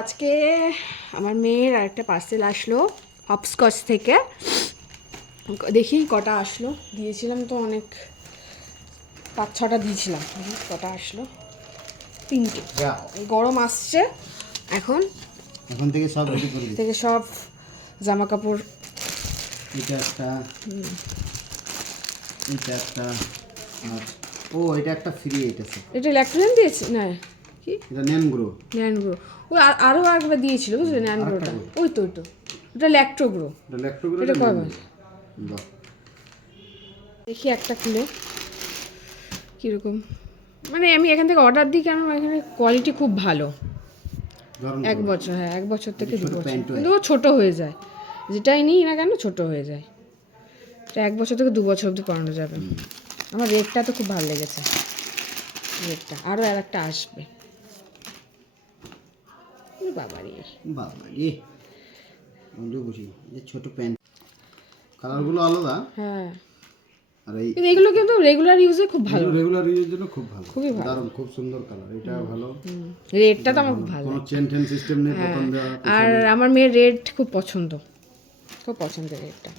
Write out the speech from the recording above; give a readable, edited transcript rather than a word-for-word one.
আজকে আমার মেয়ের আরেকটা পার্সেল আসলো হপস্কচ থেকে। দেখি কটা আসলো, দিয়েছিলাম তো অনেক, 5-6টা দিয়েছিলাম। কটা আসলো? 3টে। এই গরম আসছে এখন থেকে সব রেডি করে দিই। থেকে সব জামা কাপড়। এটা একটা, এটা একটা, আর ও এটা একটা ফ্রি এসেছে। এটা ইলেকট্রনিক দিয়েছে না কি? এটা ন্যানগ্রো। ন্যানগ্রো। ওই আরও একবার দিয়েছিল বুঝলি, ন্যানগ্রোটা। ওই তো ওটা ল্যাক্টোগ্রো। এটা ল্যাক্টোগ্রো। এটা কয়বার? বাহ, দেখি একটা খুলে কীরকম। মানে আমি এখান থেকে অর্ডার দিই কেন, এখানে কোয়ালিটি খুব ভালো। 1 বছর, হ্যাঁ 1 বছর থেকে 2 বছর, কিন্তু ও ছোটো হয়ে যায়। যেটাই নিই না কেন ছোটো হয়ে যায়। এটা 1 বছর থেকে 2 বছর অবধি পরানো যাবে। আমার রেটটা তো খুব ভালো লেগেছে, রেটটা। আরও আর একটা আসবে। বাবারে বাবারে, বন্ধু বুঝি যে ছোট প্যান্ট, কালারগুলো আলাদা। হ্যাঁ, আর এই কিন্তু এগুলো কিন্তু রেগুলার ইউজে খুব ভালো, রেগুলার ইউজের জন্য খুব ভালো, খুবই ভালো, দারুণ, খুব সুন্দর কালার। এটা ভালো, রেটটা তো আমার খুব ভালো। কোনো চেন টেন সিস্টেম নেই, বটন দেওয়া। আর আমার মেয়ের রেড খুব পছন্দ, খুব পছন্দের রেটটা।